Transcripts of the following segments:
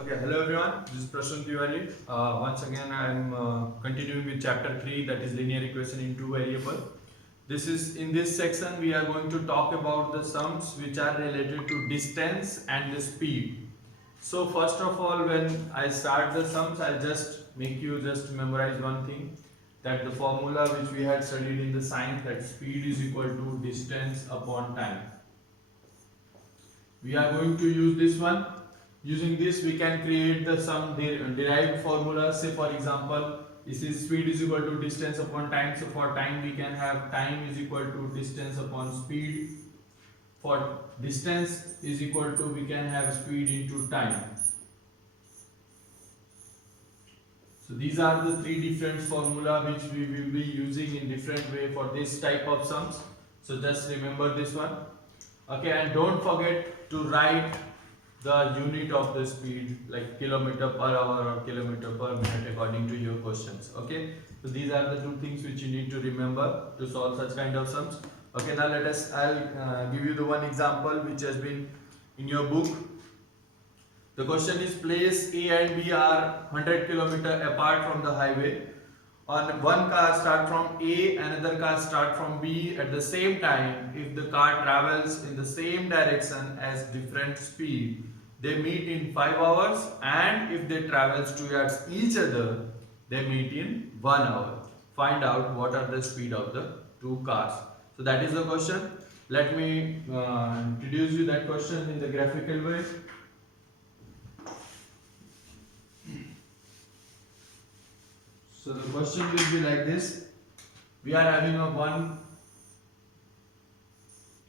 Okay, hello everyone. This is Prasoon. Once again, I am continuing with chapter 3, that is linear equation in two variable. In this section we are going to talk about the sums which are related to distance and the speed. So first of all, when I start the sums, I'll just make you just memorize one thing, that the formula which we had studied in the science, that speed is equal to distance upon time. We are going to use this one. Using this, we can create the some derived formula. Say for example, this is speed is equal to distance upon time. So for time, we can have time is equal to distance upon speed. For distance is equal to, we can have speed into time. So these are the three different formula which we will be using in different way for this type of sums. So just remember this one. Okay, and don't forget to write the unit of the speed, like kilometer per hour or kilometer per minute according to your questions. Okay, so these are the two things which you need to remember to solve such kind of sums. Okay, now I'll give you the one example which has been in your book. The question is, place A and B are 100 km apart from the highway. On one car start from A, another car start from B at the same time. If the car travels in the same direction as different speed, they meet in 5 hours, and if they travel towards each other, they meet in 1 hour. Find out what are the speed of the two cars. So that is the question. Let me introduce you that question in the graphical way. So the question will be like this. We are having a one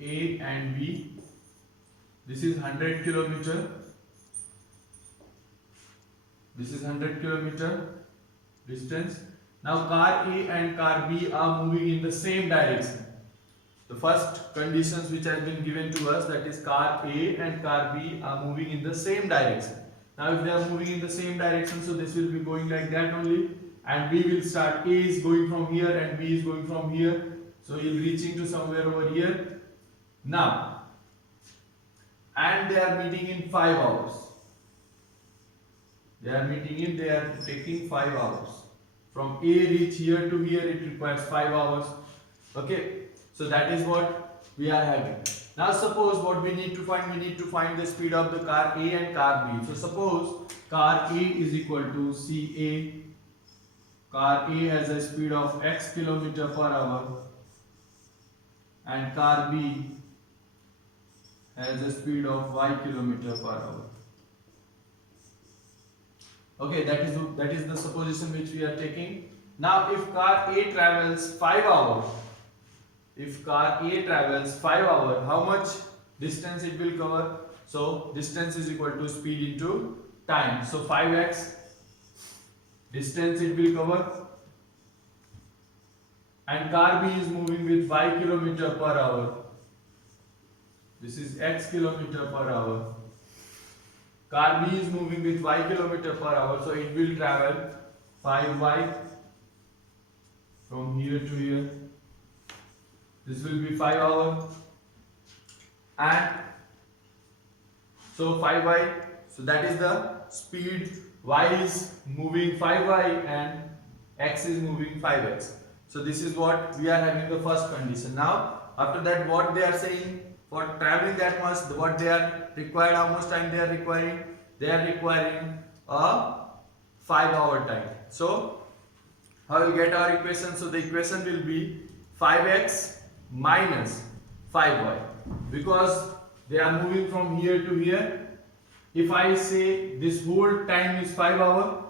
A and B. This is 100 kilometer. This is 100 kilometer distance. Now car A and car B are moving in the same direction. The first conditions which have been given to us, that is car A and car B are moving in the same direction. Now if they are moving in the same direction, so this will be going like that only. And we will start, A is going from here and B is going from here. So he is reaching to somewhere over here. Now, and they are meeting in 5 hours. They are taking 5 hours. From A reach here to here, it requires 5 hours. Okay, so that is what we are having. Now suppose what we need to find the speed of the car A and car B. So suppose car A is equal to CA. Car A has a speed of x kilometer per hour and car B has a speed of y kilometer per hour. Okay, that is the supposition which we are taking. Now if car A travels 5 hours, how much distance it will cover? So distance is equal to speed into time. So 5x distance it will cover, and car B is moving with y kilometer per hour. This is x kilometer per hour. Car B is moving with y kilometer per hour, so it will travel 5y from here to here. This will be 5 hours, and so 5y. So that is the speed. Y is moving 5y and x is moving 5x. So this is what we are having the first condition. Now after that, what they are saying, for traveling that much, what they are required, how much time they are requiring? They are requiring a 5 hour time. So how we get our equation? So the equation will be 5x minus 5y, because they are moving from here to here. If I say this whole time is 5 hours,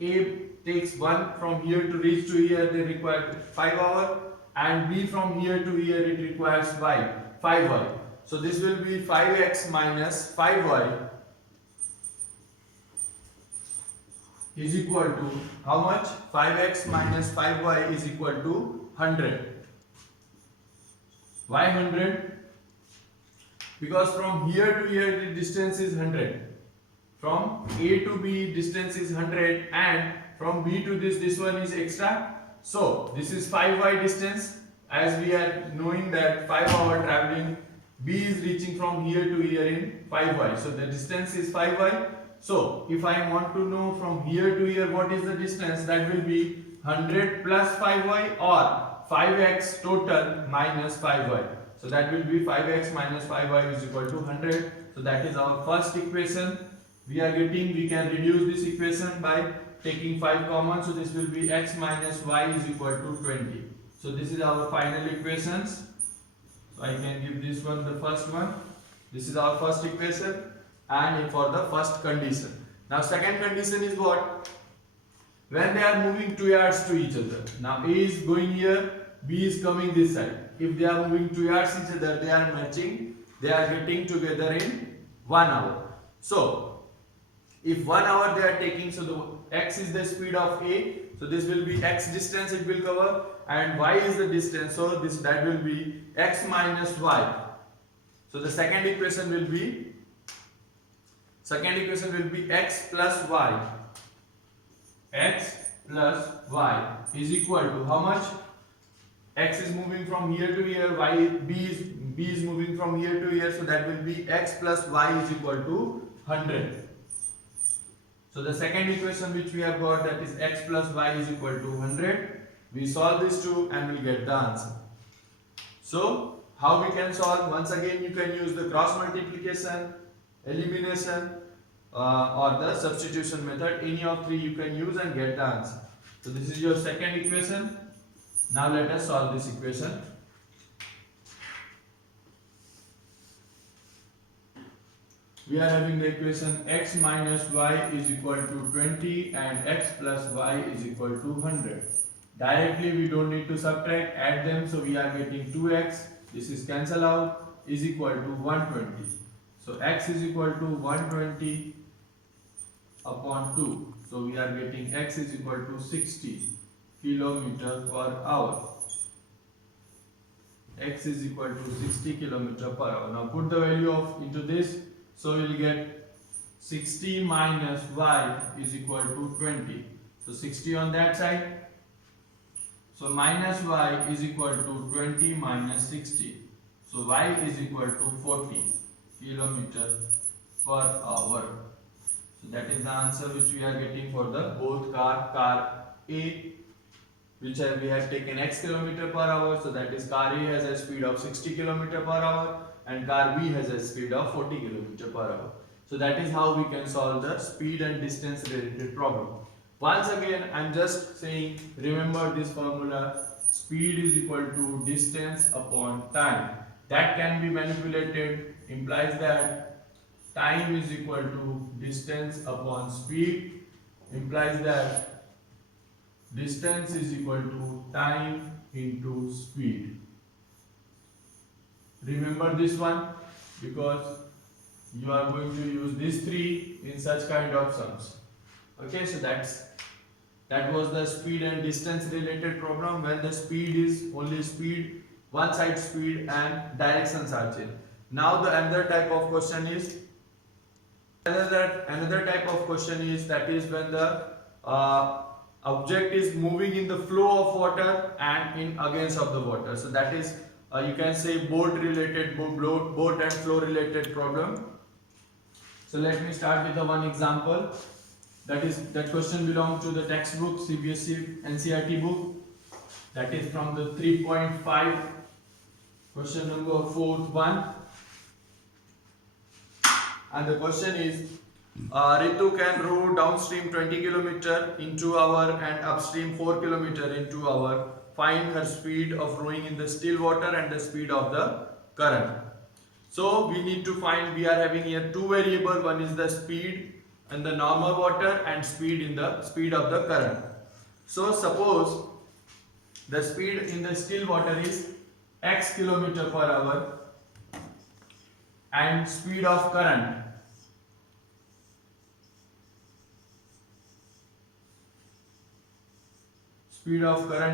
A takes 1 from here to reach to here, they require 5 hours, and B from here to here, it requires 5y. So this will be 5x minus 5y is equal to how much? 5x minus 5y is equal to 100. Why 100? Because from here to here the distance is 100. From A to B distance is 100, and from B to this one is extra. So this is 5y distance, as we are knowing that 5 hour traveling, B is reaching from here to here in 5y. So the distance is 5y. So if I want to know from here to here what is the distance, that will be 100 plus 5y or 5x total minus 5y. So that will be 5x minus 5y is equal to 100. So that is our first equation. We can reduce this equation by taking 5 common. So this will be x minus y is equal to 20. So this is our final equations. So I can give this one the first one. This is our first equation and for the first condition. Now second condition is what? When they are moving 2 yards to each other. Now A is going here, B is coming this side. If they are moving 2 yards each other, they are matching, they are getting together in 1 hour. So if 1 hour they are taking, so the x is the speed of A, so this will be x distance it will cover, and y is the distance, so that will be x minus y. So the second equation will be x plus y. X plus y is equal to how much? X is moving from here to here, B is moving from here to here, so that will be x plus y is equal to 100. So the second equation which we have got, that is x plus y is equal to 100. We solve this two and we'll get the answer. So how we can solve? Once again you can use the cross multiplication, elimination or the substitution method. Any of three you can use and get the answer. So this is your second equation. Now let us solve this equation. We are having the equation x minus y is equal to 20 and x plus y is equal to 100. Directly we don't need to subtract, add them, so we are getting 2x, this is cancel out, is equal to 120. So x is equal to 120 upon 2. So we are getting x is equal to 60 km per hour. X is equal to 60 km per hour. Now put the value of into this. So we will get 60 minus y is equal to 20. So 60 on that side. So minus y is equal to 20 minus 60. So y is equal to 40 km per hour. So that is the answer which we are getting for the both car A, which we have taken x km per hour. So that is car A has a speed of 60 km per hour. And car B has a speed of 40 km per hour. So that is how we can solve the speed and distance related problem. Once again, I am just saying, remember this formula, speed is equal to distance upon time. That can be manipulated, implies that time is equal to distance upon speed, implies that distance is equal to time into speed. Remember this one because you are going to use these three in such kind of sums. Okay, so that was the speed and distance related problem when the speed is only speed, one side speed and directions are changed. Now the another type of question is that is when the object is moving in the flow of water and in against of the water. So that is you can say boat and flow related problem. So let me start with the one example. That question belongs to the textbook CBSE NCERT book. That is from the 3.5 question number 4th one. And the question is Ritu can row downstream 20 km in 2 hours and upstream 4 km in 2 hours. Find her speed of rowing in the still water and the speed of the current. So we need to find, we are having here two variables, one is the speed in the normal water and speed in the speed of the current. So suppose the speed in the still water is x km per hour and speed of current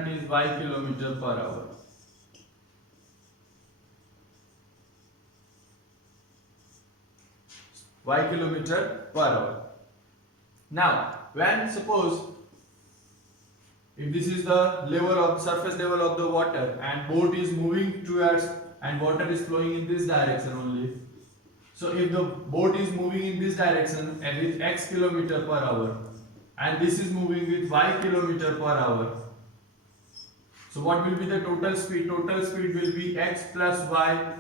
is y km per hour. Y km per hour. Now, when suppose if this is the surface level of the water and boat is moving towards and water is flowing in this direction only. So if the boat is moving in this direction and with x kilometer per hour, and this is moving with y kilometer per hour, so what will be the total speed? Total speed will be x plus y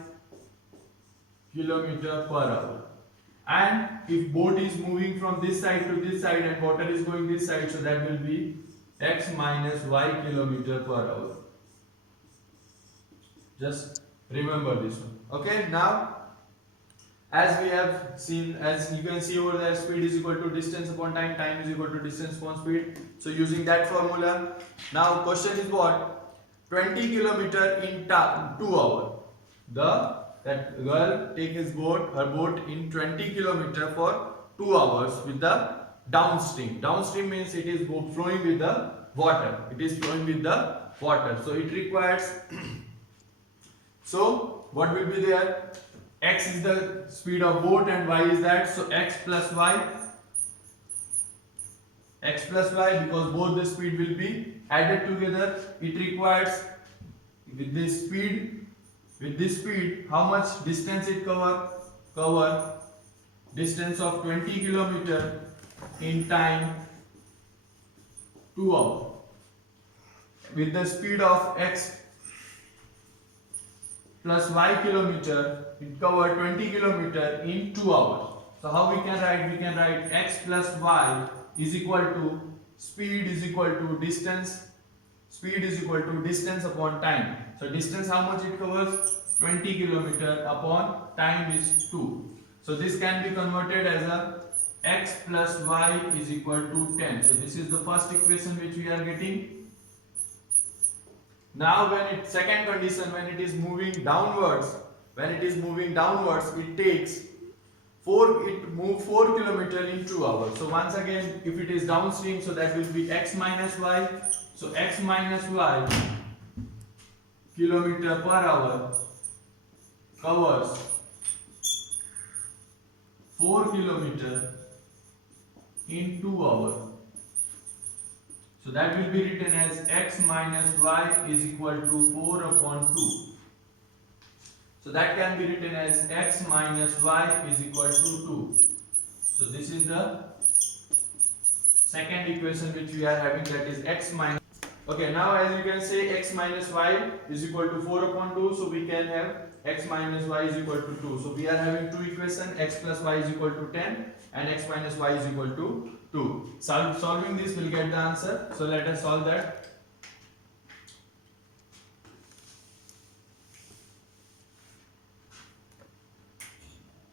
kilometer per hour. And if boat is moving from this side to this side and water is going this side, so that will be x minus y kilometer per hour. Just remember this one. Okay, now as we have seen, as you can see over there, speed is equal to distance upon time, time is equal to distance upon speed. So using that formula, now question is what? 20 kilometer in 2 hours. That girl take her boat in 20 kilometer for 2 hours with the downstream. Downstream means it is flowing with the water. It is flowing with the water. So it requires. So what will be there? X is the speed of boat and y is that. So x plus y. X plus y, because both the speed will be added together. It requires with this speed, how much distance it cover distance of 20 kilometer in time 2 hours. With the speed of x plus y kilometer, it cover 20 kilometer in 2 hours. So how we can write? We can write x plus y is equal to speed is equal to distance. Speed is equal to distance upon time. So distance, how much it covers? 20 kilometer upon time is 2. So this can be converted as a x plus y is equal to 10. So this is the first equation which we are getting. Now second condition, when it is moving downwards, it takes move 4 kilometer in 2 hours. So once again, if it is downstream, so that will be x minus y. So x minus y kilometer per hour covers 4 kilometer in 2 hours. So that will be written as x minus y is equal to 4 upon 2. So that can be written as x minus y is equal to 2. So this is the second equation which we are having, that is x minus. Okay, now as you can say, x minus y is equal to 4 upon 2. So we can have x minus y is equal to 2. So we are having two equations, x plus y is equal to 10 and x minus y is equal to 2. Solving this will get the answer. So let us solve that.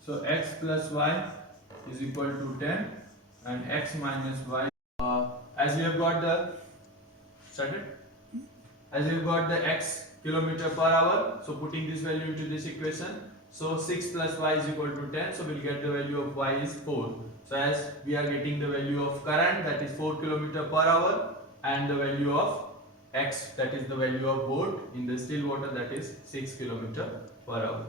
So x plus y is equal to 10 and x minus y. As we have got the x kilometer per hour, so putting this value into this equation, so 6 plus y is equal to 10, so we'll get the value of y is 4. So as we are getting the value of current, that is 4 kilometer per hour, and the value of x, that is the value of boat in the still water, that is 6 kilometer per hour.